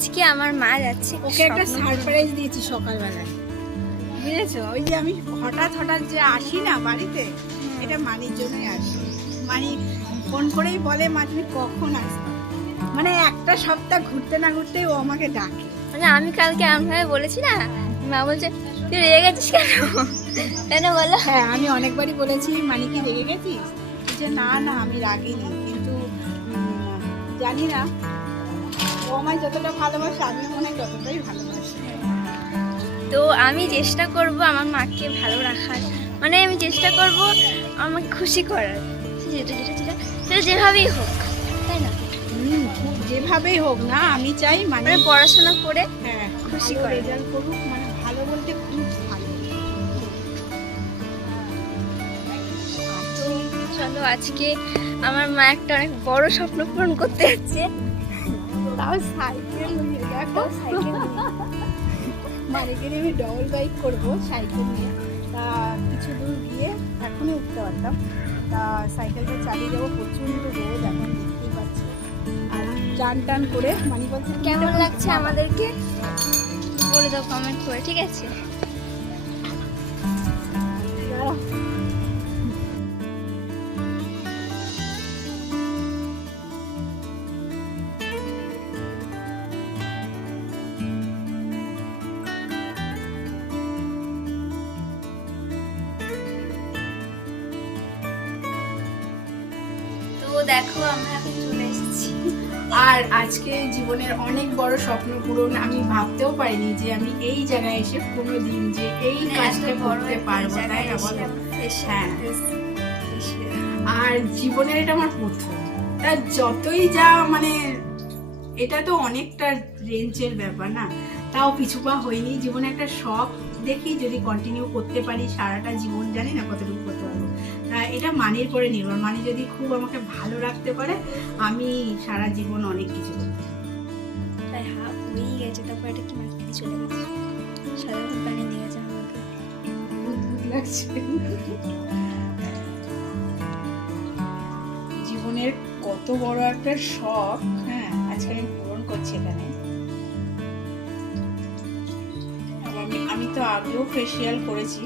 আজকে আমার মা যাচ্ছে ওকে একটা সারপ্রাইজ দিয়েছি সকালবেলায়। বুঝেছ? ওই যে আমি হঠাৎ হঠাৎ যে আসি না বাড়িতে এটা মানির জন্যই আসি। মানি ফোন করেই বলে মা তুমি কখন আসবে? মানে একটা সপ্তাহ ঘুরতে না ঘুরতেই ও আমাকে ডাকে। মানে আমি কালকে এমনভাবে বলেছি না মা বলছে তুই রেগে গেছিস কেন? কেন বলো? হ্যাঁ আমি অনেকবারই বলেছি মানি কি রেগে গেছিস? যে না না আমি রাগিনি। কিন্তু জানি না। ও আমায় যতটা ভালোবাসে আমি মনে হয় ততটাই ভালোবাসি। তো আমি চেষ্টা করব আমার মাকে ভালো রাখার। মানে আমি চেষ্টা করব আমাকে খুশি করার। যেটা যেটা যেটা সেটা যেভাবেই হোক তাই না? যেভাবেই হোক না আমি চাই মানে মানে পড়াশোনা করে হ্যাঁ খুশি খুশি করে। রেজাল্ট করুক মানে ভালো বলতে খুব ভালো। চলো আজকে আমার মা একটা অনেক বড় স্বপ্ন পূরণ করতে যাচ্ছে। তাও সাইকেল নিয়ে দেখো সাইকেল নিয়ে আমি ডবল বাইক করব সাইকেল নিয়ে তা কিছু দূর গিয়ে এখনই উঠতে পারতাম তা সাইকেলটা চালিয়ে যাব প্রচণ্ড রোদ এখন দেখতেই পাচ্ছি আর টান টান করে মানি বলছে কেমন লাগছে আমাদেরকে? বলে দাও কমেন্ট করে, ঠিক আছে? দেখো আমরা এখন চলে এসেছি। আর আজকে জীবনের অনেক বড় স্বপ্ন পূরণ আমি ভাবতেও পারিনি যে আমি এই জায়গায় এসে কোনো দিন যে এই মানে কাজটা করতে পারব তাই না বলো? হ্যাঁ। আর জীবনের এটা আমার প্রথম। তা যতই যা মানে এটা তো অনেকটা রেঞ্জের ব্যাপার না? তাও পিছুপা হয়নি। জীবনে একটা শখ দেখি যদি কন্টিনিউ করতে পারি সারাটা জীবন জানি না কতটুকু করতে পারব। এটা মানির পরে নির্ভর। মানি যদি খুব আমাকে ভালো রাখতে পারে আমি সারা জীবন অনেক কিছু করতে। তাই হাফ হয়েই গেছে। তারপর এটা কি চলে গেছে? আমাকে। লাগছে। জীবনের কত বড় একটা শখ হ্যাঁ আজকে আমি পূরণ করছি এখানে। তো আগেও ফেসিয়াল করেছি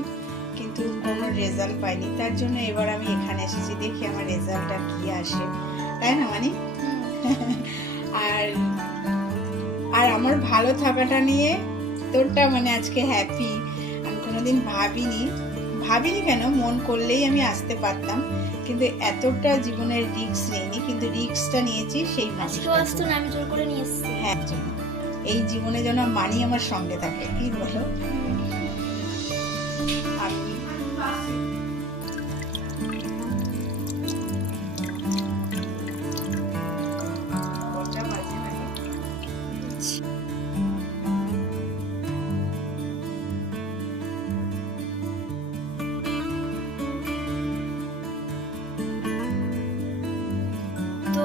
কিন্তু কোনো রেজাল্ট পাইনি। তার জন্য এবার আমি এখানে এসেছি দেখি আমার রেজাল্টটা কি আসে। তাই না মানে? আর আর আমার ভালো থাকাটা নিয়ে তোরটা মানে আজকে হ্যাপি আমি কোনোদিন ভাবিনি। ভাবিনি কেন? মন করলেই আমি আসতে পারতাম। কিন্তু এতটা জীবনের রিক্স নিইনি কিন্তু রিস্কটা নিয়েছি সেই আসতো না আমি জোর করে নিয়ে এসেছি। হ্যাঁ। এই জীবনে যেন মানি আমার সঙ্গে থাকে কি বলো?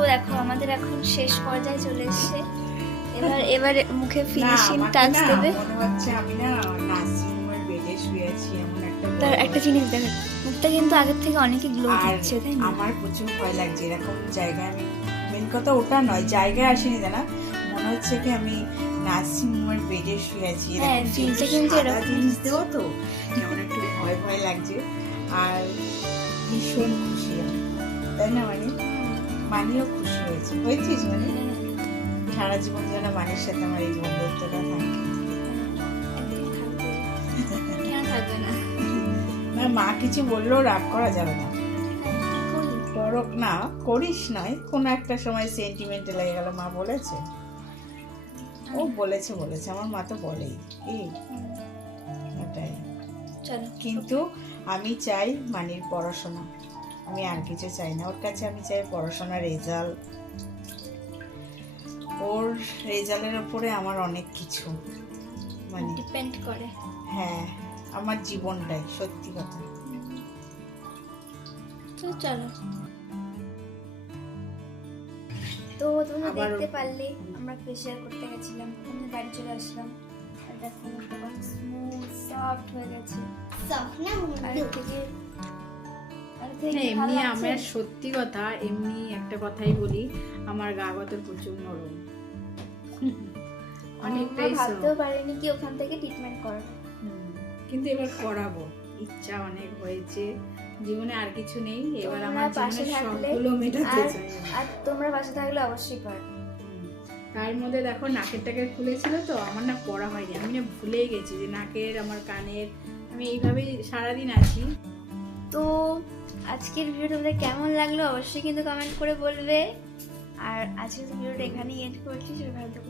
দেখো আমাদের এখন শেষ পর্যায়ে চলে এসেছে। এবার এবার মুখে ফিনিশিং টাচ দেবে। মনে হচ্ছে আমি না নার্সিং তার একটা জিনিস দেখো মুখটা কিন্তু আগের থেকে অনেকই গ্লো দিচ্ছে তাই না? আমার প্রচুর ভয় লাগছে এরকম জায়গায়। আমি মেন কথা ওটা নয় জায়গায় আসিনি জানা? মনে হচ্ছে কি আমি নার্সিং হোমের বেডে শুয়ে আছি হ্যাঁ, এরকম জিনিস, কিন্তু এরকম। জিনিস দেবো তো? কেমন একটু ভয় ভয় লাগছে। আর ভীষণ খুশি তাই না মানে? মানিও খুশি হয়েছে। হয়েছিস মানে? সারা জীবন যেন মানির সাথে আমার এই বন্ধুত্বটা থাকে। মা কিছু বললেও রাগ করা যাবে না। বড় না করিস নয় কোনো একটা সময় সেন্টিমেন্টে লেগে গেল মা বলেছে। ও বলেছে বলেছে আমার মা তো বলেই। এই ওটাই। কিন্তু আমি চাই মানির পড়াশোনা। আমি আর কিছু চাই না। ওর কাছে আমি চাই পড়াশোনার রেজাল্ট। ওর রেজাল্টের ওপরে আমার অনেক কিছু। মানে ডিপেন্ড করে। হ্যাঁ। আমার জীবনটাই সত্যি কথা। তো চলো। তো তোমরা দেখতে পারলে আমরা ফেসিয়াল করতে গেছিলাম আমরা বাড়ি চলে আসলাম। আর দেখো কত স্মুথ সফট হয়ে গেছে। থেকে থেকে না, কি ভালো এমনি আমার সত্যি কথা এমনি একটা কথাই বলি আমার গা গত প্রচুর নরম। অনেকটাই ভাবতেও পারিনি কি ওখান থেকে ট্রিটমেন্ট করবে। কিন্তু এবার করাবো। ইচ্ছা অনেক হয়েছে। জীবনে আর কিছু নেই। এবার আমার পাশে থাকলে সবগুলো মেটাতে আর চাই। আর তোমরা পাশে থাকলে অবশ্যই হুম। তার মধ্যে দেখো নাকের টাকের খুলেছিল তো আমার না পড়া হয়নি। আমি না ভুলেই গেছি যে নাকের আমার কানের আমি এইভাবেই সারাদিন আছি। তো আজকের ভিডিও তোমাদের কেমন লাগল অবশ্যই কিন্তু কমেন্ট করে বলবে। আর আজকের ভিডিওটা এখানেই এন্ড করছি। সবাই ভালো থেকো